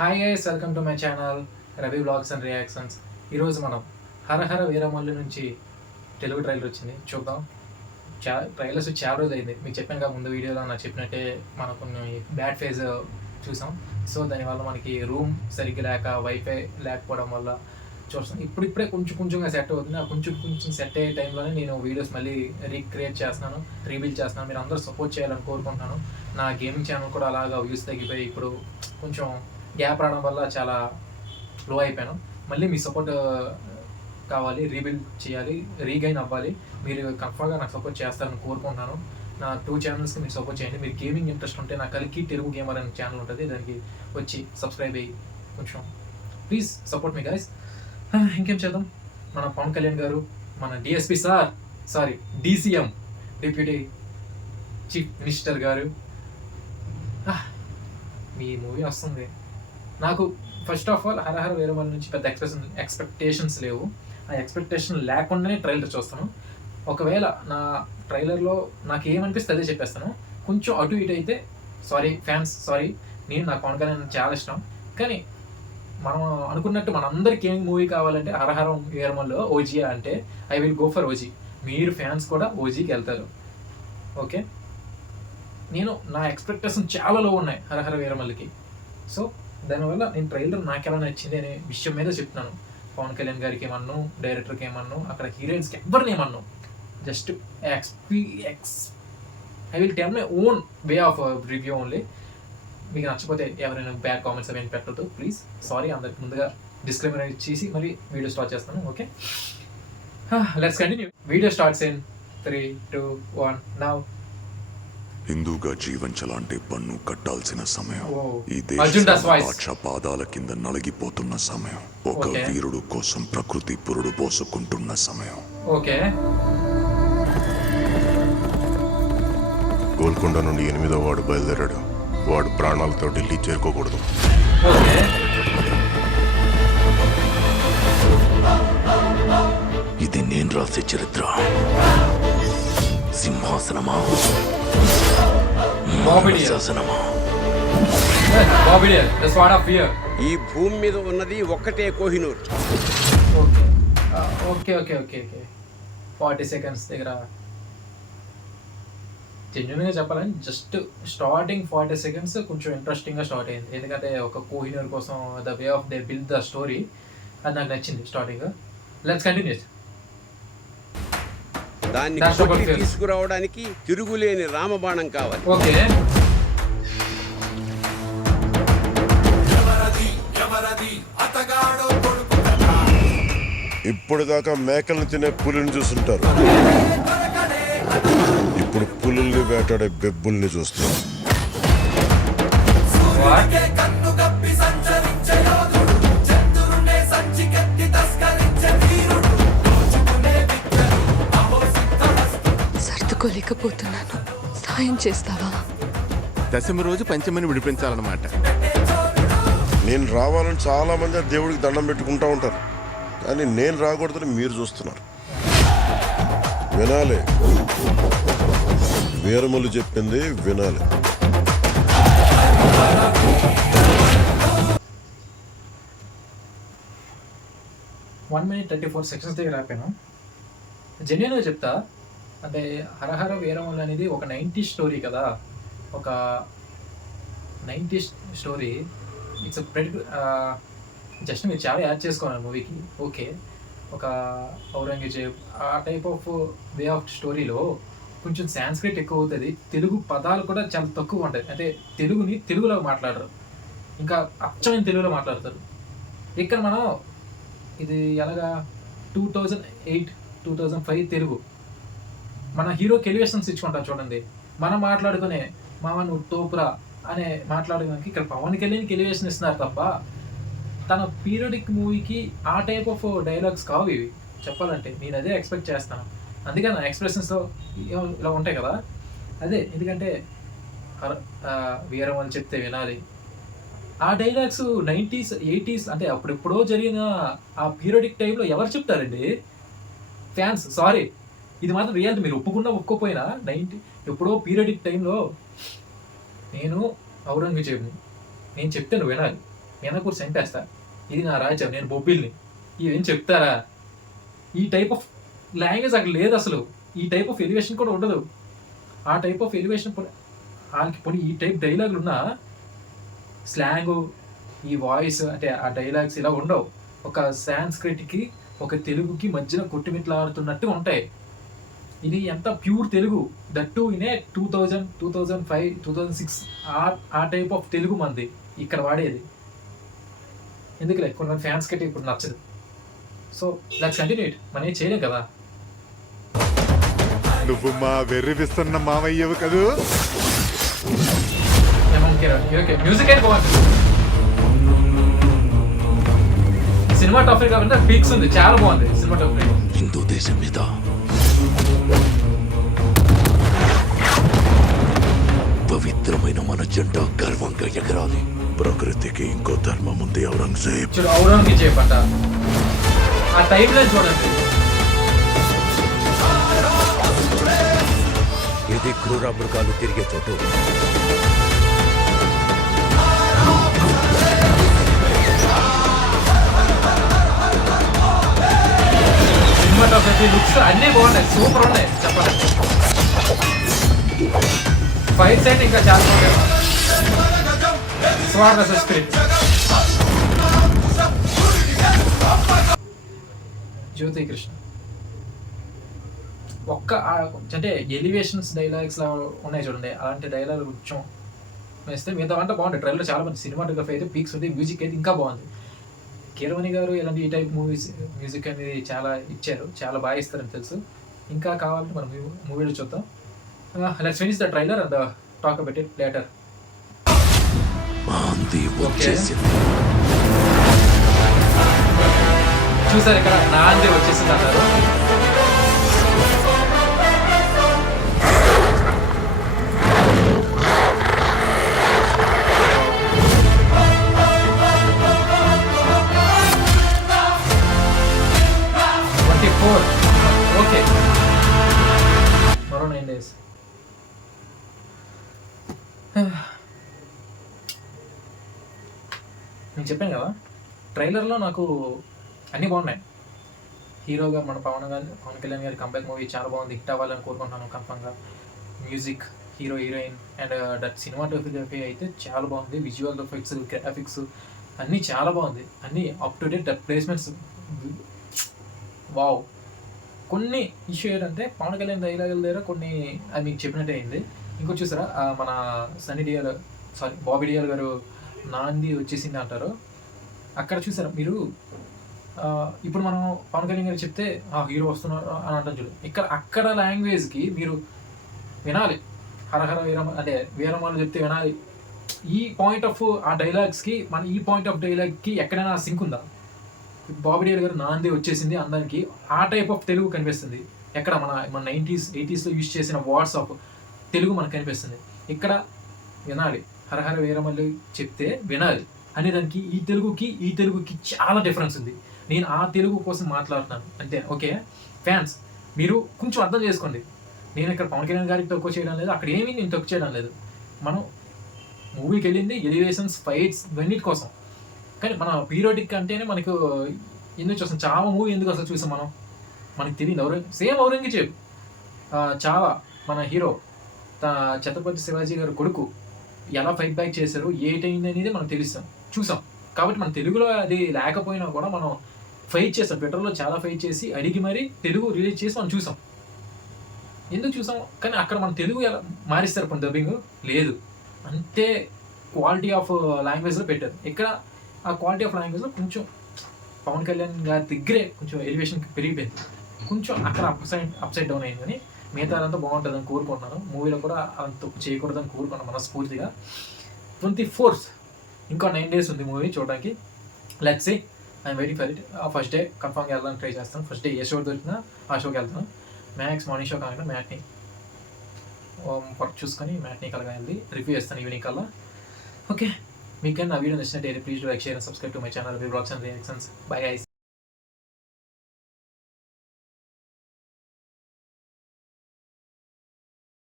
Hi guys, welcome to my channel Ravi blogs and reactions. ఈరోజు మనం హరహర వీరమల్లు నుంచి తెలుగు ట్రైలర్ వచ్చింది, చూద్దాం. ట్రైలర్స్ చాలా రోజులు అయింది. మీకు చెప్పాను కదా ముందు వీడియోలో నాకు చెప్పినట్టే మనం కొన్ని బ్యాడ్ ఫేజ్ చూసాం. సో దానివల్ల మనకి రూమ్ సరిగ్గా లేక వైఫై లేకపోవడం వల్ల చూస్తాం. ఇప్పుడిప్పుడే కొంచెంగా సెట్ అవుతుంది. ఆ కొంచెం సెట్ అయ్యే టైంలోనే నేను వీడియోస్ మళ్ళీ రీక్రియేట్ చేస్తున్నాను, రీబిల్డ్ చేస్తున్నాను. మీరు అందరూ సపోర్ట్ చేయాలని కోరుకుంటున్నాను. నా గేమింగ్ ఛానల్ కూడా అలాగా వ్యూస్ తగ్గిపోయి ఇప్పుడు కొంచెం గ్యాప్ రావడం వల్ల చాలా లో అయిపోయాను. మళ్ళీ మీ సపోర్ట్ కావాలి, రీబిల్డ్ చేయాలి, రీగైన్ అవ్వాలి. మీరు కన్ఫర్మ్గా నాకు సపోర్ట్ చేస్తారని కోరుకుంటున్నాను. నా 2 ఛానల్స్కి మీరు సపోర్ట్ చేయండి. మీరు గేమింగ్ ఇంట్రెస్ట్ ఉంటే నా కలికి తెలుగు గేమర్ అనే ఛానల్ ఉంటుంది, దానికి వచ్చి సబ్స్క్రైబ్ అయ్యి కొంచెం ప్లీజ్ సపోర్ట్ మీ గైస్. ఇంకేం చేద్దాం. మన పవన్ కళ్యాణ్ గారు, మన డీసీఎం డిప్యూటీ చీఫ్ మినిస్టర్ గారు, మీ మూవీ వస్తుంది. నాకు ఫస్ట్ ఆఫ్ ఆల్ హరహర వీరమల్లు నుంచి పెద్ద ఎక్స్పెక్టేషన్స్ లేవు. ఆ ఎక్స్పెక్టేషన్ లేకుండానే ట్రైలర్ చూస్తాను. ఒకవేళ నా ట్రైలర్లో నాకు ఏమనిపిస్తే అదే చెప్పేస్తాను. కొంచెం అటు ఇటు అయితే సారీ. నేను నాకు పవన్ కళ్యాణ్ చాలా ఇష్టం. కానీ మనం అనుకున్నట్టు మనందరికీ ఏం మూవీ కావాలంటే హరహర వీరమల్లు ఓజీ అంటే I will go for OG. మీరు ఫ్యాన్స్ కూడా ఓజీకి వెళ్తారు. ఓకే, నా ఎక్స్పెక్టేషన్ చాలా లో ఉన్నాయి హరహర వీరమల్లుకి. సో దానివల్ల నేను ట్రైలర్ నాకు ఎలా నచ్చింది అనే విషయం మీద చెప్తున్నాను. పవన్ కళ్యాణ్ గారికి ఏమన్ను, డైరెక్టర్కి ఏమన్ను, అక్కడ హీరోయిన్స్కి ఎవరిని ఏమన్ను, just I will tell my own way of review only. మీకు నచ్చకపోతే ఎవరైనా బ్యాడ్ కామెంట్స్ అవేమి పెట్టద్దు ప్లీజ్. సారీ, అందరికి ముందుగా డిస్క్లైమర్ చేసి మరి వీడియో స్టార్ట్ చేస్తాను. Okay, let's continue. Video starts in 3, 2, 1 now. హిందూగా జీవించాలంటే పన్ను కట్టాల్సిన సమయం. ఈ దేశ పాదాల కింద నలిగిపోతున్న సమయం. ఒక వీరుడు కోసం ప్రకృతి పురుడు పోసుకుంటున్న సమయం. గోల్కొండ నుండి 8వ వాడు బయలుదేరాడు. వాడు ప్రాణాలతో ఢిల్లీ చేరుకోకూడదు. ఇది నేను రాసే చరిత్ర. సింహాసనమా, ఈ భూమి మీద ఉన్నది ఒక్కటే కోహినూర్. ఓకే 40 సెకండ్స్ దగ్గర జెన్యున్గా చెప్పాలని జస్ట్ స్టార్టింగ్ 40 సెకండ్స్ కొంచెం ఇంట్రెస్టింగ్గా స్టార్ట్ అయింది. ఎందుకంటే ఒక కోహినూర్ కోసం the way of they build the story అది నాకు నచ్చింది స్టార్టింగ్. Let's continue. దాన్ని తీసుకురావడానికి తిరుగులేని రామబాణం కావాలి. ఓకే, ఇప్పుడు దాకా మేకల్ని తినే పులిని చూస్తుంటారు, ఇప్పుడు పులుల్ని వేటాడే బెబ్బుల్ని చూస్తారు. సర్దుకోలేకపోతున్నాను, సాయం చేస్తావా? 10వ రోజు పంచమని విడిపించాలన్నమాట. నేను రావాలని చాలా మంది దేవుడికి దండం పెట్టుకుంటా ఉంటారు, కానీ నేను రాకూడదని మీరు చూస్తున్నారు. వినాలి, వీరమల్లు చెప్పింది వినాలి. వన్ మినిట్ 34 సెకండ్స్ దగ్గర ఆపాను. జెన్యున్గా చెప్తా, అంటే హరహర వీరమల్లు అనేది ఒక 90s స్టోరీ కదా. ఒక 90s స్టోరీ. ఇట్స్ జస్ట్ మీరు చాలా యాడ్ చేసుకోవాలి మూవీకి. ఓకే, ఒక ఔరంగజేబ్ ఆ టైప్ ఆఫ్ వే ఆఫ్ స్టోరీలో కొంచెం సాంస్క్రిట్ ఎక్కువ అవుతుంది. తెలుగు పదాలు కూడా చాలా తక్కువ ఉంటాయి. అంటే తెలుగులో మాట్లాడరు, ఇంకా అచ్చమైన తెలుగులో మాట్లాడతారు. ఇక్కడ మనం ఇది ఎలాగా 2008, 2005 తెలుగు. మన హీరోకి ఎలివేషన్స్ ఇచ్చుకుంటాం చూడండి. మనం మాట్లాడుకునే మామ నువ్వు తోపురా అనే మాట్లాడుకోవడానికి ఇక్కడ పవన్ కళ్యాణ్కి ఎలివేషన్ ఇస్తున్నారు తప్ప తన పీరియడిక్ మూవీకి ఆ టైప్ ఆఫ్ డైలాగ్స్ కావు ఇవి. చెప్పాలంటే నేను అదే ఎక్స్పెక్ట్ చేస్తాను. అందుకని నా ఎక్స్ప్రెషన్స్తో ఇలా ఉంటాయి కదా అదే. ఎందుకంటే వీరమల్లు చెప్తే వినాలి. ఆ డైలాగ్స్ 90s, 80s అంటే అప్పుడెప్పుడో జరిగిన ఆ పీరియడిక్ టైంలో ఎవరు చెప్తారండి? ఫ్యాన్స్. సారీ, ఇది మాత్రం రియాలిటీ. మీరు ఒప్పుకోపోయినా ఎప్పుడో పీరియడిక్ టైంలో నేను ఔరంగజేబ్ని, నేను చెప్తే నువ్వు వినాలి. మీద కూర్చొని చంపేస్తా, ఇది నా రాజ్యం, నేను బొబ్బిల్ని, ఇవేం చెప్తారా? ఈ టైప్ ఆఫ్ లాంగ్వేజ్ అక్కడ లేదు అసలు. ఈ టైప్ ఆఫ్ ఎలివేషన్ కూడా ఉండదు. ఆ టైప్ ఆఫ్ ఎలివేషన్ వాళ్ళకి పోనీ ఈ టైప్ డైలాగులు ఉన్న స్లాంగు, ఈ వాయిస్ అంటే ఆ డైలాగ్స్ ఇలా ఉండవు. ఒక సాంస్క్రిట్కి ఒక తెలుగుకి మధ్యన కొట్టుమిట్లాడుతున్నట్టు ఉంటాయి. ఇది ఎంత ప్యూర్ తెలుగు, దట్టు ఇనే 2000, 2005, 2006 ఆ టైప్ ఆఫ్ తెలుగు మంది ఇక్కడ వాడేది. ఎందుకులే కొన్ని ఫ్యాన్స్ కట్టి ఇప్పుడు నచ్చదు. So let's continue it. మనం ఏం చేయలేం కదా. నువ్వు మా వెర్రివిస్తున్న మావయ్యవు కదూ. ఓకే, మ్యూజిక్ అయితే బాగుంటుంది. సినిమాటోగ్రఫీ కాకుండా పీక్స్ ఉంది, చాలా బాగుంది సినిమాటోగ్రఫీ. హిందూ దేశం మీద పవిత్రమైన మన జెండా గర్వంగా ఎగరాలి. ప్రకృతికి ఇంకో ధర్మం ఉంది. ఔరంగజేబ్ చూడు, ఔరంగజేబ్ అంట. ఆ టైంలో చూడండి. ఇది క్రూర మృగాలు తిరిగే చోటు. సినిమాటోగ్రఫీ, లుక్స్ అన్నీ బాగున్నాయి, సూపర్ ఉన్నాయి చెప్పాలి. ఫైట్ సైడ్ ఇంకా చాలా బాగుంటాయి. స్వాడ్ వర్సెస్ స్పిరిట్, జ్యోతి కృష్ణ ఒక్క అంటే ఎలివేషన్స్ డైలాగ్స్ లా ఉన్నాయి చూడండి, అలాంటి డైలాగ్ కొంచెం వేస్తే మిగతా అంటే బాగుంటుంది. ట్రైలర్ చాలా మంది. సినిమాటోగ్రఫీ అయితే పీక్స్ ఉంది, మ్యూజిక్ అయితే ఇంకా బాగుంది. కీరవాణి గారు ఇలాంటి ఈ టైప్ మ్యూజిక్ అనేది చాలా ఇచ్చారు, చాలా బాగా ఇస్తారని తెలుసు. ఇంకా కావాలంటే మనం మూవీలో చూద్దాం. Let's finish the trailer and talk about it later. చూసారు ఇక్కడ నాంది వచ్చేసింది అన్నారు. ఓకే, మరో 9 days. నేను చెప్పాను కదా, ట్రైలర్లో నాకు అన్నీ బాగున్నాయి. హీరోగా మన పవన్ కళ్యాణ్ గారి కంబ్యాక్ మూవీ చాలా బాగుంది, హిట్ అవ్వాలని కోరుకుంటున్నాను కన్ఫర్మ్గా. Music, hero heroine and that cinematography అయితే చాలా బాగుంది. విజువల్ ఎఫెక్ట్స్, గ్రాఫిక్స్ అన్నీ చాలా బాగుంది. అన్నీ up to date. That placements wow. కొన్ని ఇష్యూ ఏంటంటే పవన్ కళ్యాణ్ డైలాగుల దగ్గర కొన్ని అది మీకు చెప్పినట్టే అయింది. ఇంకోటి చూసారా, మన బాబీ డియోల్ గారు నాంది వచ్చేసింది అంటారు. అక్కడ చూసారా మీరు, ఇప్పుడు మనం పవన్ కళ్యాణ్ గారు చెప్తే హీరో వస్తున్నారు అని అంటాం చూడు. అక్కడ లాంగ్వేజ్కి మీరు వినాలి. హరహర వీరమ అంటే వీరమ్మలు చెప్తే వినాలి. ఈ పాయింట్ ఆఫ్ ఆ డైలాగ్స్కి మన ఈ పాయింట్ ఆఫ్ డైలాగ్కి ఎక్కడైనా సింక్ ఉందా? బాబీ డియోల్ గారు నాంది వచ్చేసింది అందరికి, ఆ టైప్ ఆఫ్ తెలుగు కనిపిస్తుంది. ఎక్కడ మన 90s, 80sలో యూజ్ చేసిన వర్డ్స్ ఆఫ్ తెలుగు మనకు కనిపిస్తుంది. ఇక్కడ వినాలి, హరహర వీరమల్లి చెప్తే వినాలి అనే దానికి ఈ తెలుగుకి చాలా డిఫరెన్స్ ఉంది. నేను ఆ తెలుగు కోసం మాట్లాడుతున్నాను అంతే. ఓకే ఫ్యాన్స్, మీరు కొంచెం అర్థం చేసుకోండి. నేను ఇక్కడ పవన్ కళ్యాణ్ గారికి తక్కువ చేయడం లేదు, అక్కడ ఏమీ నేను తక్కువ చేయడం లేదు. మనం మూవీకి వెళ్ళింది ఎలివేషన్స్, ఫైట్స్ ఇవన్నిటి కోసం. కానీ మన పీరియాడిక్ అంటేనే మనకు ఎందుకు చూస్తాం, చావా మూవీ ఎందుకు అసలు చూసాం మనకు తెలియదు. సేమ్ ఔరంగజేబ్, చావా మన హీరో ఛత్రపతి శివాజీ గారు కొడుకు ఎలా ఫైట్ బ్యాక్ చేశారు, ఏటైంది అనేది మనం చూసాం. కాబట్టి మన తెలుగులో అది లేకపోయినా కూడా మనం ఫైట్ చేసాం. ట్విట్టర్లో చాలా ఫైట్ చేసి అడిగి మరీ తెలుగు రిలీజ్ చేసి మనం చూసాం. ఎందుకు చూసాం? కానీ అక్కడ మన తెలుగు ఎలా మారిస్తారు కొన్ని డబ్బింగ్ లేదు, అంతే క్వాలిటీ ఆఫ్ లాంగ్వేజ్లో పెట్టారు. ఇక్కడ ఆ క్వాలిటీ ఆఫ్ లాంగ్వేజ్లో కొంచెం పవన్ కళ్యాణ్ గారి దగ్గరే కొంచెం ఎలివేషన్ పెరిగిపోయింది. కొంచెం అక్కడ అప్సైడ్ డౌన్ అయింది. కానీ మిగతా అంతా బాగుంటుందని కోరుకుంటున్నాను. మూవీలో కూడా అంత చేయకూడదని కోరుకున్నాను మనస్ఫూర్తిగా. 24th ఇంకో 9 days ఉంది మూవీ చూడడానికి. Let's see, I'm waiting for it. First day కన్ఫర్మ్గా వెళ్ళడానికి ట్రై చేస్తాను. ఫస్ట్ డే ఏ షో దొరికినా ఆ షోకి వెళ్తాను. మ్యాక్స్ మార్నింగ్ షో కాకుండా మ్యాట్ని వర్క్ చూసుకొని మ్యాట్ని కలగా వెళ్ళి రివ్యూ చేస్తాను ఈవినింగ్ కల్లా. ఓకే, మీకు నా వీడియో నచ్చినట్టు please like, share and subscribe to my channel vlogs and reactions. Bye guys.